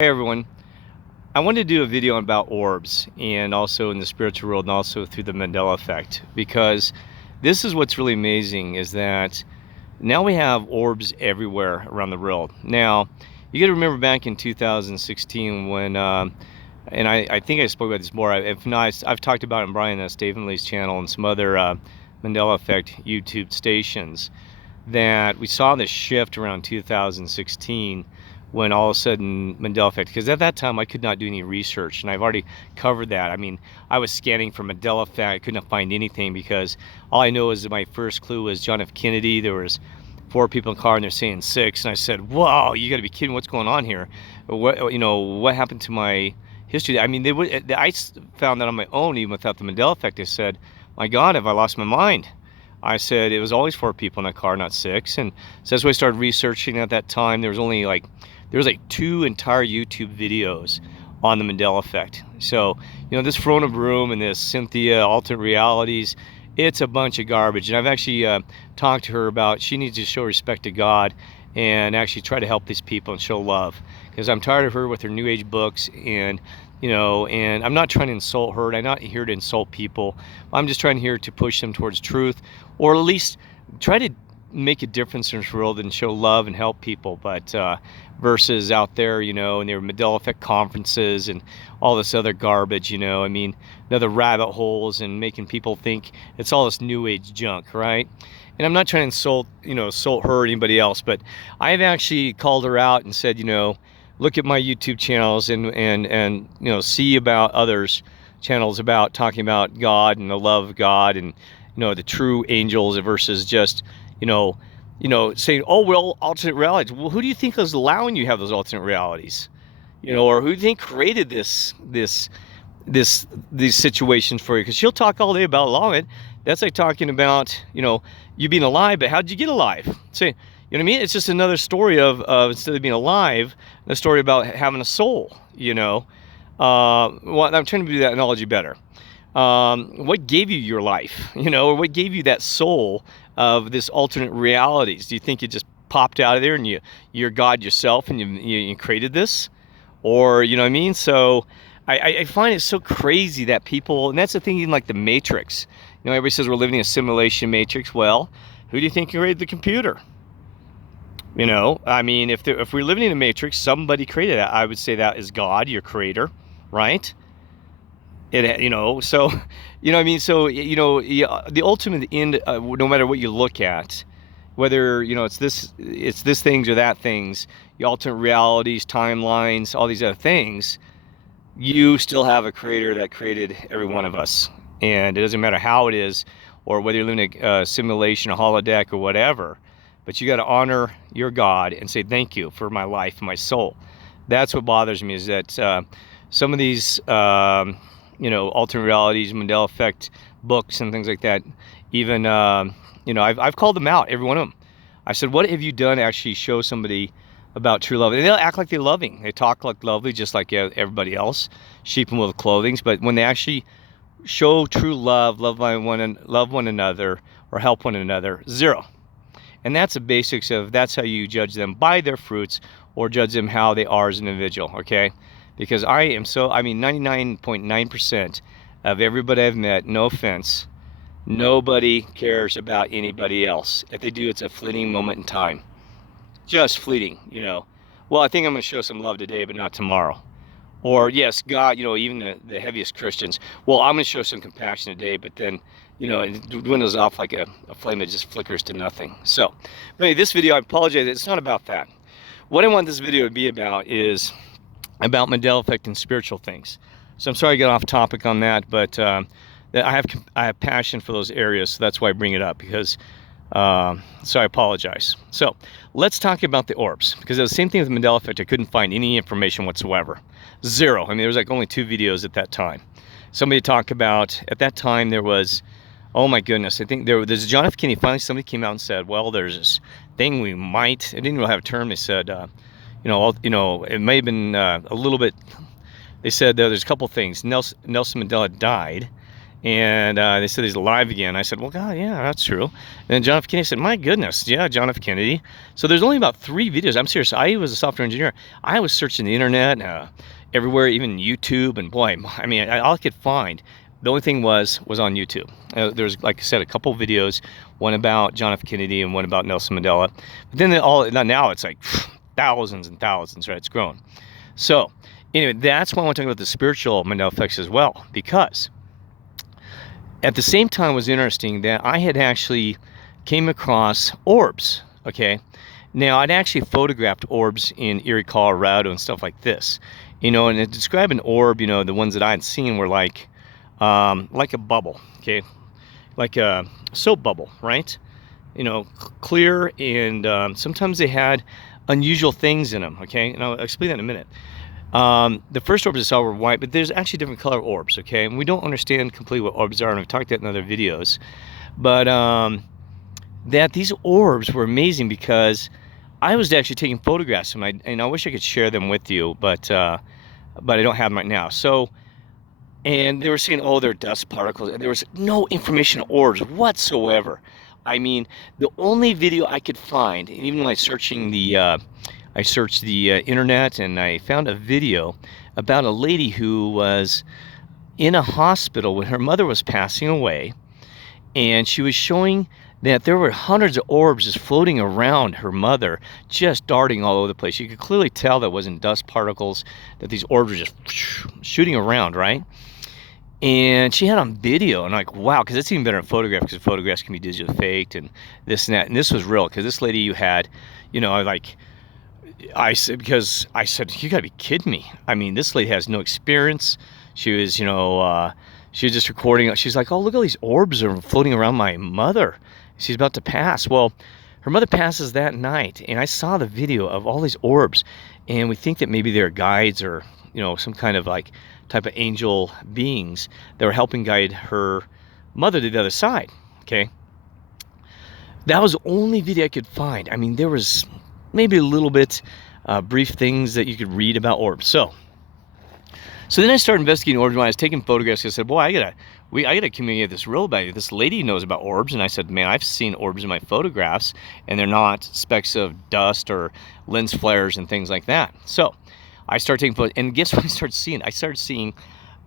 Hey everyone, I wanted to do a video about orbs and also in the spiritual world and also through the Mandela Effect, because this is what's really amazing is that now we have orbs everywhere around the world. Now, you got to remember back in 2016 when, and I think I spoke about this more. If not, I've talked about it on Brian Stephen Lee's channel and some other Mandela Effect YouTube stations, that we saw this shift around 2016 when all of a sudden Mandela Effect, because at that time I could not do any research, and I've already covered that. I mean, I was scanning for Mandela Effect, I could not find anything because all I know is that my first clue was John F. Kennedy. There was 4 people in the car and they're saying 6, and I said, "Whoa, you got to be kidding! What's going on here? What happened to my history?" I mean, I found that on my own, even without the Mandela Effect. I said, "My God, have I lost my mind?" I said it was always 4 people in a car, not 6. And so that's why I started researching at that time. There was like 2 entire YouTube videos on the Mandela Effect. So, this Frona Broom and this Cynthia alternate realities, it's a bunch of garbage. And I've actually talked to her about she needs to show respect to God and actually try to help these people and show love, because I'm tired of her with her new age books. And and I'm not trying to insult her, and I'm not here to insult people. I'm just trying here to push them towards truth, or at least try to make a difference in this world and show love and help people. But versus out there, and their Mandela Effect conferences and all this other garbage, I mean, another rabbit holes and making people think it's all this new age junk, right? And I'm not trying to insult her or anybody else, but I've actually called her out and said, look at my YouTube channels and see about others channels about talking about God and the love of God and the true angels versus just saying, "Oh, well, alternate realities." Well, who do you think is allowing you to have those alternate realities? Or who do you think created these situations for you? Because she'll talk all day about allowing it. That's like talking about you being alive, but how did you get alive? Say, you know what I mean? It's just another story of instead of being alive, a story about having a soul. Well, I'm trying to do that analogy better. What gave you your life? Or what gave you that soul of this alternate realities? Do you think it just popped out of there and you're God yourself and you created this? Or, you know what I mean? So I find it so crazy that people, and that's the thing, even like the Matrix. Everybody says we're living in a simulation matrix. Well, who do you think created the computer? I mean, if we're living in a matrix, somebody created that. I would say that is God, your creator, right? So, what I mean? So, the ultimate end, no matter what you look at, whether, it's this things or that things, the alternate realities, timelines, all these other things, you still have a creator that created every one of us. And it doesn't matter how it is, or whether you're living in a simulation, a holodeck, or whatever, but you got to honor your God and say, thank you for my life, my soul. That's what bothers me, is that some of these, alternate realities, Mandela Effect books and things like that, even, I've called them out, every one of them. I said, what have you done to actually show somebody about true love? And they'll act like they're loving. They talk like lovely, just like everybody else, sheep and wolf clothing. But when they actually show true love, love one another, or help one another, zero. And that's the basics of, that's how you judge them, by their fruits, or judge them how they are as an individual, okay? Because I mean, 99.9% of everybody I've met, no offense, nobody cares about anybody else. If they do, it's a fleeting moment in time. Just fleeting, Well, I think I'm going to show some love today, but not tomorrow. Or, yes, God, even the heaviest Christians, well, I'm going to show some compassion today, but then, it dwindles off like a flame that just flickers to nothing. So, anyway, this video, I apologize, it's not about that. What I want this video to be about is about Mandela Effect and spiritual things. So I'm sorry to get off topic on that, but I have passion for those areas, so that's why I bring it up, because so I apologize. So let's talk about the orbs, because it was the same thing with the Mandela Effect. I couldn't find any information whatsoever. Zero. I mean, there was like only 2 videos at that time. Somebody talked about, at that time there was, oh my goodness, I think there's John F. Kennedy. Finally somebody came out and said, well, there's this thing we might, it didn't really have a term. They said, it may have been a little bit, they said there's a couple things. Nelson Mandela died, And they said he's alive again. I said, well, God, yeah, that's true. And then John F. Kennedy said, my goodness, yeah, John F. Kennedy. So there's only about 3 videos. I'm serious. I was a software engineer. I was searching the internet everywhere, even YouTube. And boy, I mean, all I could find, the only thing was on YouTube. There's, like I said, a couple videos, one about John F. Kennedy and one about Nelson Mandela. But then now it's like thousands and thousands, right? It's grown. So anyway, that's why I want to talk about the spiritual Mandela effects as well, because at the same time, it was interesting that I had actually came across orbs, okay? Now, I'd actually photographed orbs in Erie, Colorado and stuff like this. You know, and to describe an orb, you know, the ones that I had seen were like a bubble, okay? Like a soap bubble, right? You know, clear, and sometimes they had unusual things in them, okay? And I'll explain that in a minute. The first orbs I saw were white, but there's actually different color orbs, okay? And we don't understand completely what orbs are, and I've talked about in other videos. But that these orbs were amazing because I was actually taking photographs of them, and I wish I could share them with you, but I don't have them right now. So, and they were saying, oh, they're dust particles, and there was no information on orbs whatsoever. I mean, the only video I could find, and even when I searched the internet, and I found a video about a lady who was in a hospital when her mother was passing away, and she was showing that there were hundreds of orbs just floating around her mother, just darting all over the place. You could clearly tell that wasn't dust particles, that these orbs were just shooting around, right? And she had on video, and I'm like, wow, because it's even better in photograph, because photographs can be digitally faked and this and that. And this was real, because this lady you had, you know, like, I said, you gotta be kidding me. I mean, this lady has no experience. She was, you know, she was just recording. She's like, oh, look at all these orbs are floating around my mother. She's about to pass. Well, her mother passes that night, and I saw the video of all these orbs, and we think that maybe they're guides or, you know, some kind of like type of angel beings that were helping guide her mother to the other side, okay? That was the only video I could find. I mean, there was maybe a little bit brief things that you could read about orbs. So then I started investigating orbs. When I was taking photographs, I said, boy, I gotta communicate this real about you. This lady knows about orbs. And I said, man, I've seen orbs in my photographs, and they're not specks of dust or lens flares and things like that. So I started taking photos, and guess what I started seeing? I started seeing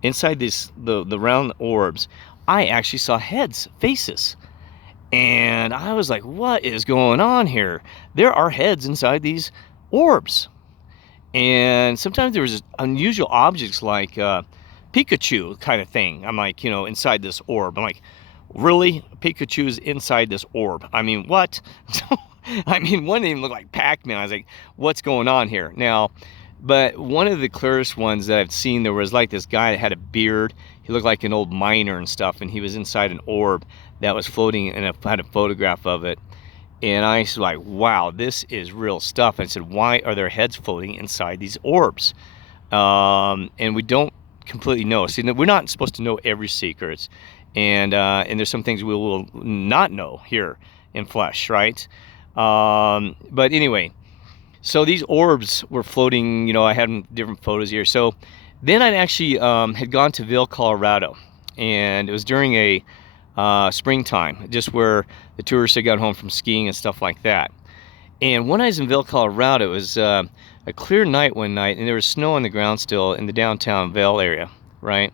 inside the round orbs, I actually saw heads, faces. And I was like, what is going on here? There are heads inside these orbs. And sometimes there was unusual objects like Pikachu kind of thing. I'm like, you know, inside this orb. I'm like, really? Pikachu's inside this orb? I mean, what? I mean, one didn't even look like Pac-Man. I was like, what's going on here? Now, but one of the clearest ones that I've seen, there was like this guy that had a beard. He looked like an old miner and stuff, and he was inside an orb that was floating, and I had a photograph of it. And I was like, wow, this is real stuff. And I said, why are there heads floating inside these orbs? And we don't completely know. See, we're not supposed to know every secret. And there's some things we will not know here in flesh, right? But anyway, so these orbs were floating, you know, I had different photos here. So then I actually had gone to Vail, Colorado, and it was during a springtime, just where the tourists had got home from skiing and stuff like that. And when I was in Vail, Colorado, it was a clear night one night, and there was snow on the ground still in the downtown Vail area, right?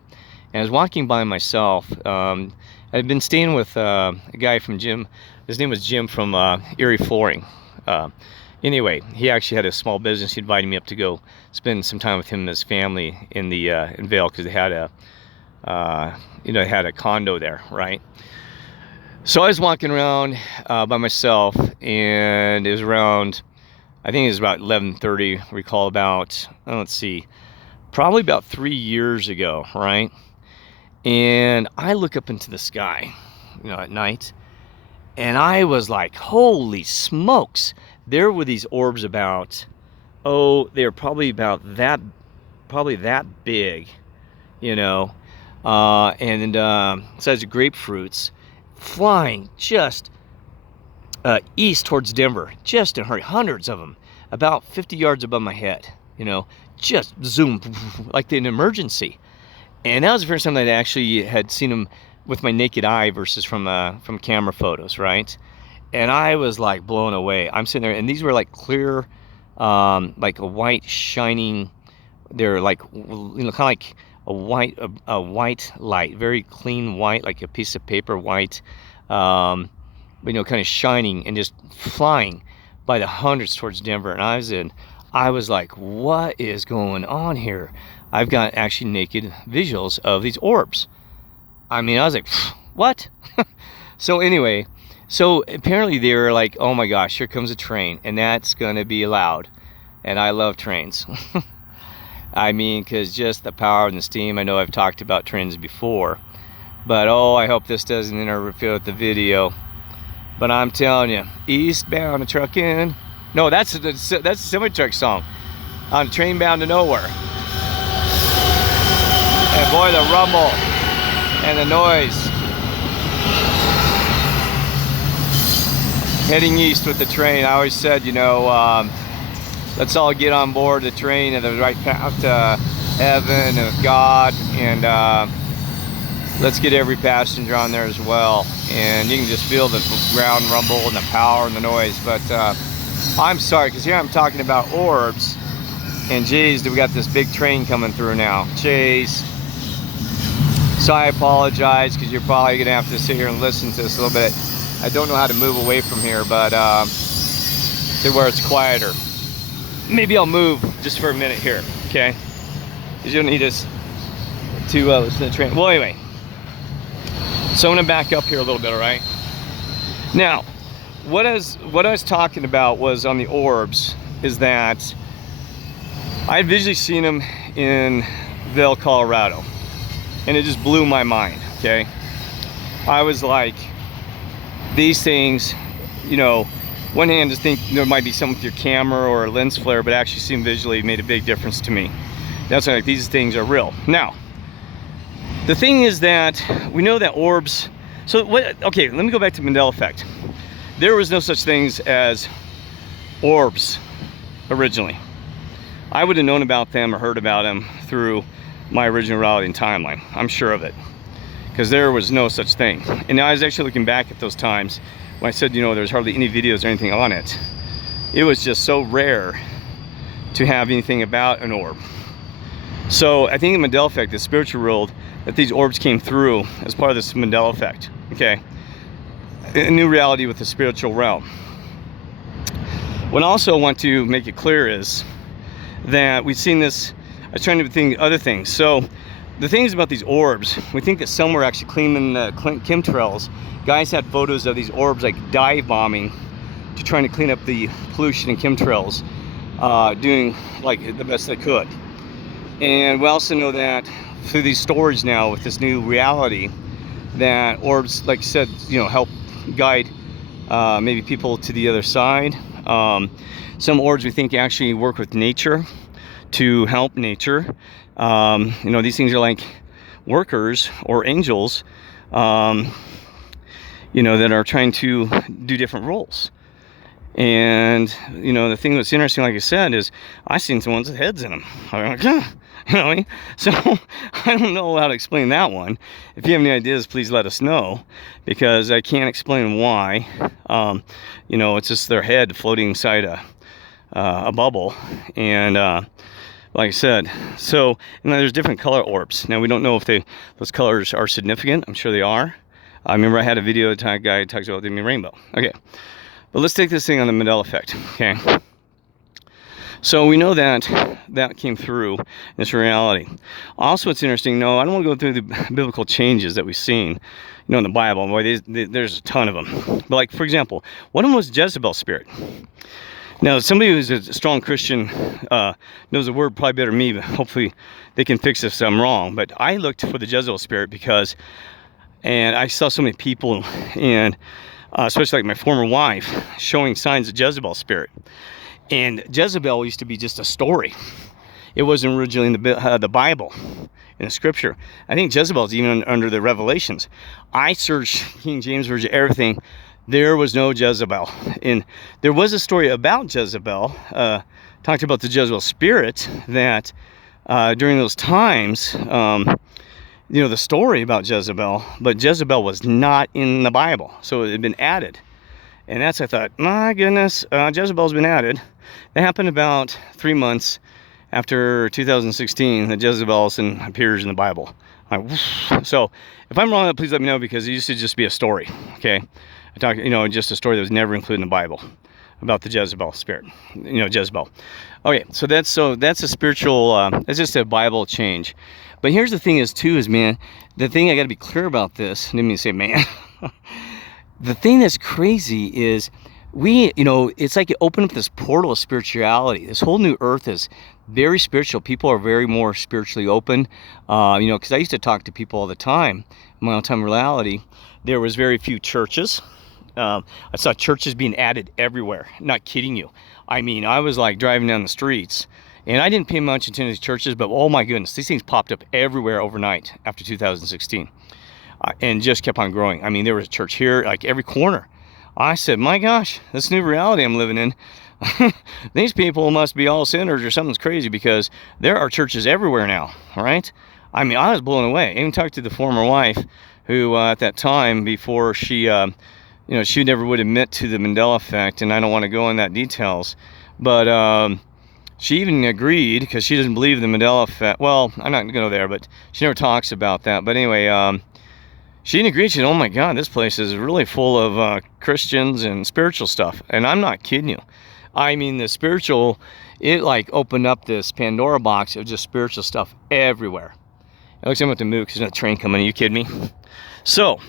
And I was walking by myself. I'd been staying with a guy from Jim. His name was Jim from Erie Flooring. Anyway, he actually had a small business. He invited me up to go spend some time with him and his family in Vail, because they had they had a condo there, right? So I was walking around by myself, and it was around, I think it was about 11:30. Recall about, let's see, probably about 3 years ago, right? And I look up into the sky, you know, at night, and I was like, holy smokes! There were these orbs about, they were probably about that big, you know, and size of grapefruits, flying just east towards Denver, just in a hurry, hundreds of them, about 50 yards above my head, you know, just zoom, like an emergency. And that was the first time that I actually had seen them with my naked eye versus from camera photos, right? And I was like blown away. I'm sitting there, and these were like clear, like a white shining. They're like, kind of like a white light, very clean white, like a piece of paper white, um, kind of shining and just flying by the hundreds towards Denver. And I was like, what is going on here? I've got actually naked visuals of these orbs. I mean, I was like, what? So anyway, so apparently they were like, oh my gosh, here comes a train, and that's gonna be loud. And I love trains. I mean, because just the power and the steam. I know I've talked about trains before, but oh, I hope this doesn't interfere with the video. But I'm telling you, eastbound a truck in. No, that's a semi-truck song. On a train bound to nowhere. And boy, the rumble and the noise. Heading east with the train. I always said, let's all get on board the train and the right path to heaven and God, and let's get every passenger on there as well. And you can just feel the ground rumble and the power and the noise. But I'm sorry, because here I'm talking about orbs, and geez, we got this big train coming through now. Jeez. So I apologize, because you're probably gonna have to sit here and listen to this a little bit. I don't know how to move away from here, but to where it's quieter. Maybe I'll move just for a minute here, okay? Because you'll need us to listen to the train. Well, anyway, so I'm gonna back up here a little bit, all right? Now, what I was talking about was on the orbs, is that I had visually seen them in Vail, Colorado, and it just blew my mind, okay? I was like, these things, one hand just think there might be something with your camera or a lens flare, but actually seeing visually made a big difference to me. That's why, like, these things are real. Now, the thing is that we know that orbs, okay, let me go back to Mandela Effect. There was no such things as orbs originally. I would have known about them or heard about them through my original reality and timeline. I'm sure of it, because there was no such thing. And I was actually looking back at those times when I said, there's hardly any videos or anything on it. It was just so rare to have anything about an orb. So I think the Mandela Effect, the spiritual world, that these orbs came through as part of this Mandela Effect, okay? A new reality with the spiritual realm. What I also want to make it clear is that we've seen this, I was trying to think other things. So the things about these orbs, we think that some were actually cleaning the chemtrails. Guys had photos of these orbs like dive bombing to trying to clean up the pollution and chemtrails, doing like the best they could. And we also know that through these stories now with this new reality, that orbs, like I said, help guide maybe people to the other side. Some orbs we think actually work with nature to help nature. These things are like workers or angels, that are trying to do different roles. And the thing that's interesting, like I said, is I seen some ones with heads in them. I'm like, so I don't know how to explain that one. If you have any ideas, please let us know, because I can't explain why. It's just their head floating inside a bubble. And like I said, so there's different color orbs. Now we don't know if those colors are significant. I'm sure they are. I remember I had a video guy talks about the rainbow. Okay, but let's take this thing on the Mandela Effect. Okay, so we know that came through this reality. Also, what's interesting, I don't want to go through the biblical changes that we've seen, in the Bible. Boy, there's a ton of them. But like, for example, one of them was Jezebel's spirit. Now, somebody who's a strong Christian knows the word probably better than me, but hopefully they can fix this if I'm wrong. But I looked for the Jezebel spirit and I saw so many people, and especially like my former wife, showing signs of Jezebel spirit. And Jezebel used to be just a story. It wasn't originally in the Bible, in the scripture. I think Jezebel is even under the Revelations. I searched King James Version, everything. There was no Jezebel. And there was a story about Jezebel, talked about the Jezebel spirit, that during those times, you know, the story about Jezebel, but Jezebel was not in the Bible, so it had been added. And that's, I thought, my goodness, Jezebel's been added. That happened about 3 months after 2016 that Jezebel appears in the Bible. So if I'm wrong, please let me know, because it used to just be a story, okay? I talk, you know, just a story that was never included in the Bible about the Jezebel spirit, you know, Jezebel. Okay, so that's a spiritual, it's just a Bible change. But here's the thing is too, is man, the thing I got to be clear about this, I didn't mean to say man. The thing that's crazy is we, you know, it's like it opened up this portal of spirituality. This whole new earth is very spiritual. People are very more spiritually open. You know, because I used to talk to people all the time. In my own time reality, there was very few churches. I saw churches being added everywhere. Not kidding you. I mean, I was like driving down the streets, and I didn't pay much attention to these churches, but oh my goodness, these things popped up everywhere overnight after 2016. And just kept on growing. I mean, there was a church here, like every corner. I said, my gosh, this new reality I'm living in, these people must be all sinners or something's crazy, because there are churches everywhere now, all right? I mean, I was blown away. I even talked to the former wife who, at that time, before she, you know, she never would admit to the Mandela Effect, and I don't want to go in that details, but she even agreed, because she doesn't believe in the Mandela Effect. Well, I'm not going to go there, but she never talks about that. But anyway, she didn't agree. She said, oh my God, this place is really full of Christians and spiritual stuff. And I'm not kidding you. I mean, the spiritual, it like opened up this Pandora box of just spiritual stuff everywhere. It looks like I'm about to move because there's a train coming. Are you kidding me? So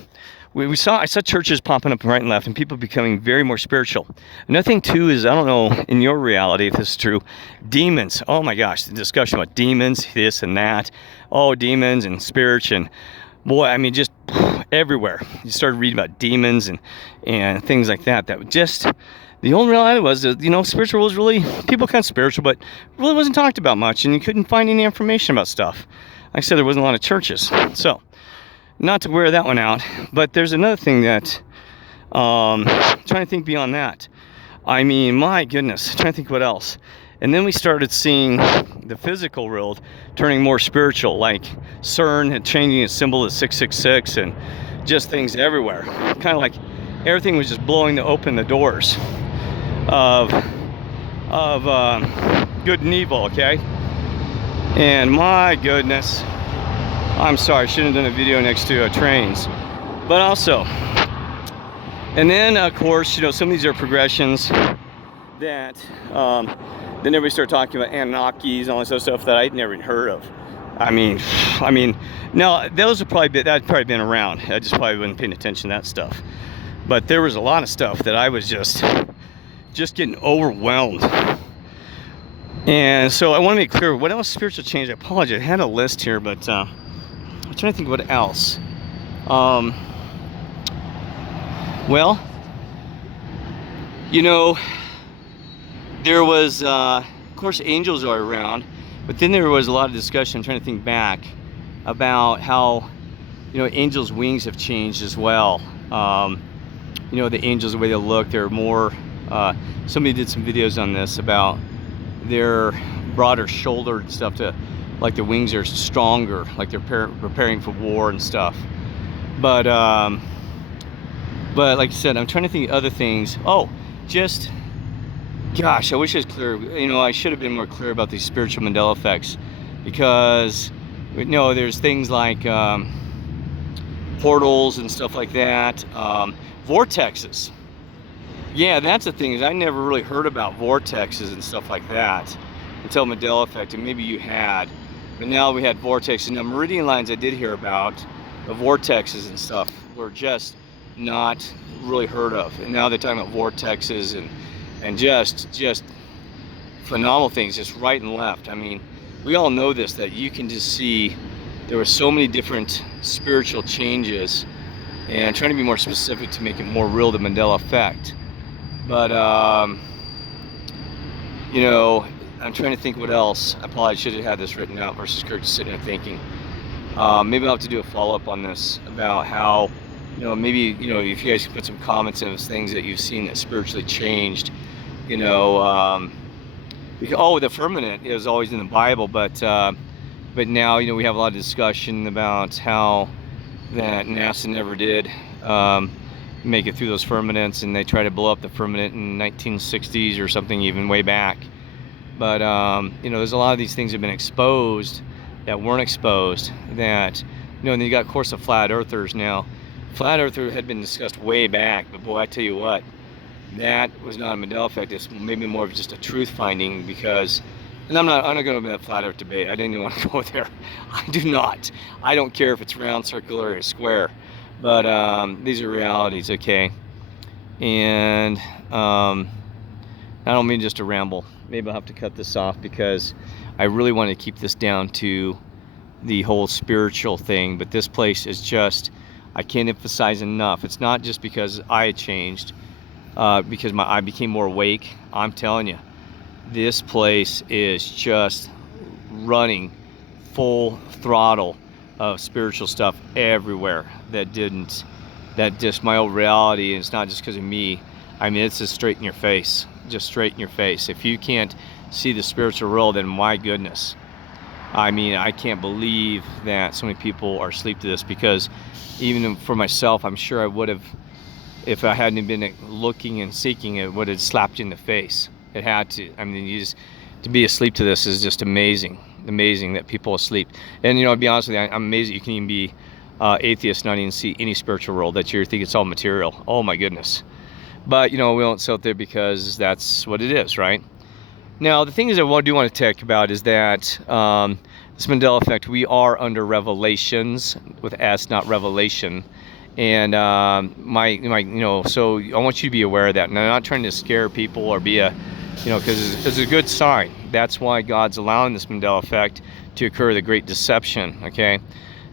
I saw churches popping up right and left, and people becoming very more spiritual. Another thing too is, I don't know in your reality if this is true, demons. Oh my gosh, the discussion about demons, this and that. Oh, demons and spirits, and boy, I mean, just everywhere. You started reading about demons and things like that. That just, the only reality was that, you know, spiritual was really, people kind of spiritual, but really wasn't talked about much, and you couldn't find any information about stuff. Like I said, there wasn't a lot of churches. So, not to wear that one out, but there's another thing that, trying to think beyond that. I mean, my goodness, trying to think what else. And then we started seeing the physical world turning more spiritual, like CERN had changing its symbol to 666, and just things everywhere. Kind of like everything was just blowing open the doors of good and evil, okay? And my goodness, I'm sorry, I shouldn't have done a video next to trains. But also, and then of course, you know, some of these are progressions that, then everybody started talking about Anunnakis and all this other stuff that I'd never even heard of. I mean, now those have probably been around. I just probably wasn't paying attention to that stuff. But there was a lot of stuff that I was just getting overwhelmed. And so I want to make clear, what else spiritual change? I apologize, I had a list here, but I'm trying to think what else. Well, you know, there was, of course, angels are around, but then there was a lot of discussion, I'm trying to think back, about how, you know, angels' wings have changed as well. You know, the angels, the way they look, they're more, somebody did some videos on this about their broader shouldered stuff, to, like the wings are stronger, like they're preparing for war and stuff. But like I said, I'm trying to think of other things. Oh, just, gosh, I wish I was clear. You know, I should have been more clear about these spiritual Mandela effects, because, you know, there's things like portals and stuff like that. Vortexes. Yeah, that's the thing, is I never really heard about vortexes and stuff like that until Mandela Effect, and maybe you had. But now we had vortexes. Now, meridian lines I did hear about, the vortexes and stuff were just not really heard of. And now they're talking about vortexes and just phenomenal things, just right and left. I mean, we all know this, that you can just see there were so many different spiritual changes, and trying to be more specific to make it more real, the Mandela Effect. But, you know, I'm trying to think what else. I probably should have had this written out versus Kurt just sitting there thinking. Maybe I'll have to do a follow-up on this about how, you know, maybe, you know, if you guys can put some comments in things that you've seen that spiritually changed, you know, because, oh, the firmament is always in the Bible, but But now, you know, we have a lot of discussion about how that NASA never did um, make it through those firmaments, and they tried to blow up the firmament in 1960s or something, even way back. But you know, there's a lot of these things that have been exposed that weren't exposed. That, you know, and then you got, of course, the flat earthers now. Flat earther had been discussed way back, but boy, I tell you what, that was not a Mandela effect. It's maybe more of just a truth finding, because, and I'm not going to that flat earth debate. I didn't even want to go there. I do not. I don't care if it's round, circular, or square. But these are realities, okay? And I don't mean just to ramble. Maybe I'll have to cut this off, because I really want to keep this down to the whole spiritual thing. But this place is just, I can't emphasize enough. It's not just because I changed, because I became more awake. I'm telling you, this place is just running full throttle of spiritual stuff everywhere. That just my old reality. And it's not just because of me. I mean, it's just straight in your face, just straight in your face. If you can't see the spiritual world, then my goodness. I mean, I can't believe that so many people are asleep to this, because even for myself, I'm sure I would have, if I hadn't been looking and seeking, it would have slapped you in the face. It had to. I mean, you just, to be asleep to this is just amazing. Amazing that people are asleep. And, you know, to be honest with you, I'm amazed that you can even be atheist, not even see any spiritual world, that you think it's all material. Oh my goodness. But, you know, we don't sell it there because that's what it is, right? Now, the thing is, I do want to talk about is that this Mandela Effect, we are under revelations with S, not revelation. And you know, so I want you to be aware of that. And I'm not trying to scare people or be a, you know, because it's a good sign. That's why God's allowing this Mandela Effect to occur, the great deception, okay?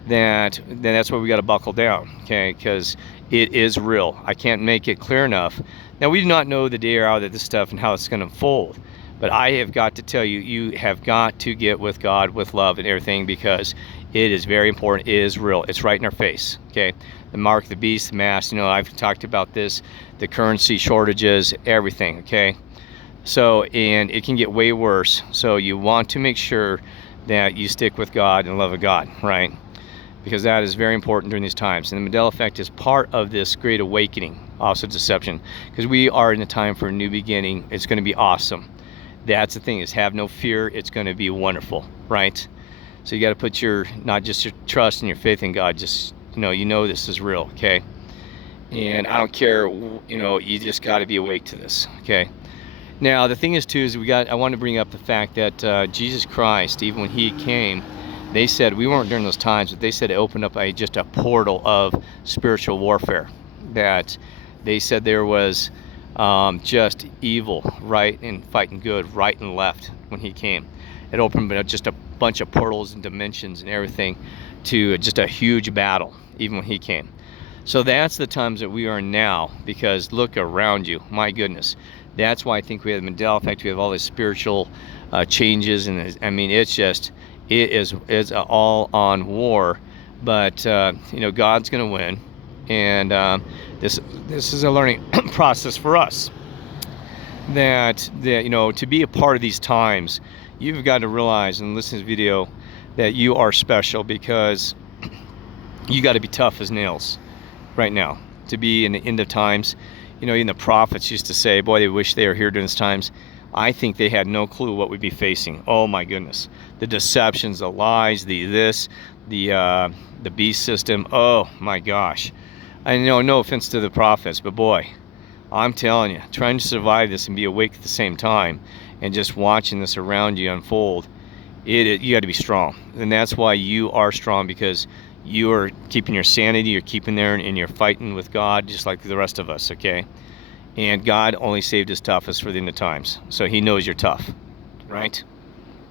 Then that's why we got to buckle down, okay? Because it is real. I can't make it clear enough. Now, we do not know the day or hour that this stuff and how it's going to unfold. But I have got to tell you, you have got to get with God, with love and everything, because it is very important. It is real. It's right in our face, okay? The mark of the beast, the mask, you know, I've talked about this, the currency shortages, everything, okay? So, and it can get way worse. So you want to make sure that you stick with God and love of God, right? Because that is very important during these times. And the Mandela Effect is part of this great awakening, also deception, because we are in a time for a new beginning. It's going to be awesome. That's the thing, is have no fear. It's going to be wonderful, right? So you got to put your, not just your trust and your faith in God, just, you know this is real, okay? And I don't care, you know, you just got to be awake to this, okay? Now, the thing is, too, is I want to bring up the fact that Jesus Christ, even when he came, they said, we weren't during those times, but they said it opened up just a portal of spiritual warfare. That they said there was just evil, right, and fighting good, right and left when he came. It opened up just a bunch of portals and dimensions and everything to just a huge battle, even when he came. So that's the times that we are in now, because look around you, my goodness. That's why I think we have the Mandela Effect. We have all these spiritual changes, and I mean, it's just, it's all on war. But you know, God's going to win, and this is a learning process for us. That you know, to be a part of these times, you've got to realize and listen to this video that you are special, because you got to be tough as nails right now to be in the end of times. You know, even the prophets used to say, boy, they wish they were here during these times. I think they had no clue what we'd be facing. Oh my goodness, the deceptions, the lies, the beast system. Oh my gosh. I know, no offense to the prophets, but boy, I'm telling you, trying to survive this and be awake at the same time, and just watching this around you unfold, you got to be strong. And that's why you are strong, because you are keeping your sanity, you're keeping there, and you're fighting with God just like the rest of us, okay? And God only saved his toughest for the end of times. So he knows you're tough, right?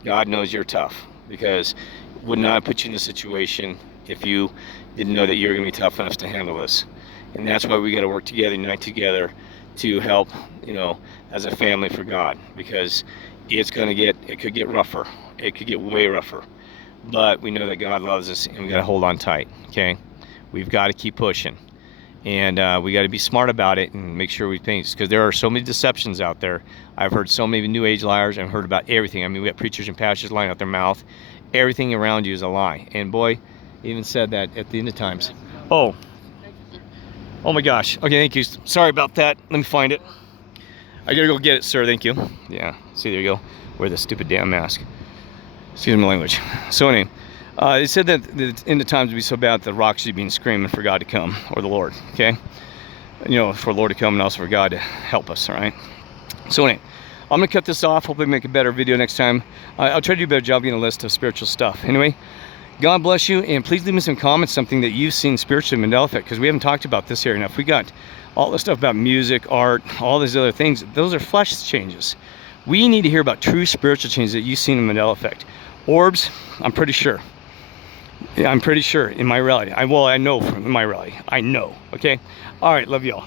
God knows you're tough, because would not put you in a situation if you didn't know that you're going to be tough enough to handle this. And that's why we got to work together, unite together, to help, you know, as a family for God, because it could get rougher. It could get way rougher. But we know that God loves us, and we got to hold on tight, okay? We've got to keep pushing. And we got to be smart about it and make sure we think, because there are so many deceptions out there. I've heard so many new age liars. I've heard about everything. I mean, we got preachers and pastors lying out their mouth everything around you is a lie. And boy, even said that at the end of times. Oh my gosh. Okay, thank you. Sorry about that. Let me find it. I gotta go get it, sir. Thank you. Yeah, see, there you go. Wear the stupid damn mask. Excuse my language. So anyway, it said that the end of times would be so bad that the rocks should be screaming for God to come, or the Lord, okay? You know, for the Lord to come and also for God to help us, all right? So anyway, I'm gonna cut this off. Hopefully make a better video next time. I'll try to do a better job getting a list of spiritual stuff. Anyway, God bless you, and please leave me some comments, something that you've seen spiritually, Mandela Effect, because we haven't talked about this here enough. We got all this stuff about music, art, all these other things. Those are flesh changes. We need to hear about true spiritual changes that you've seen in Mandela Effect. Orbs, I'm pretty sure. Yeah, I'm pretty sure in my reality. I know from my reality. I know, okay? All right, love y'all.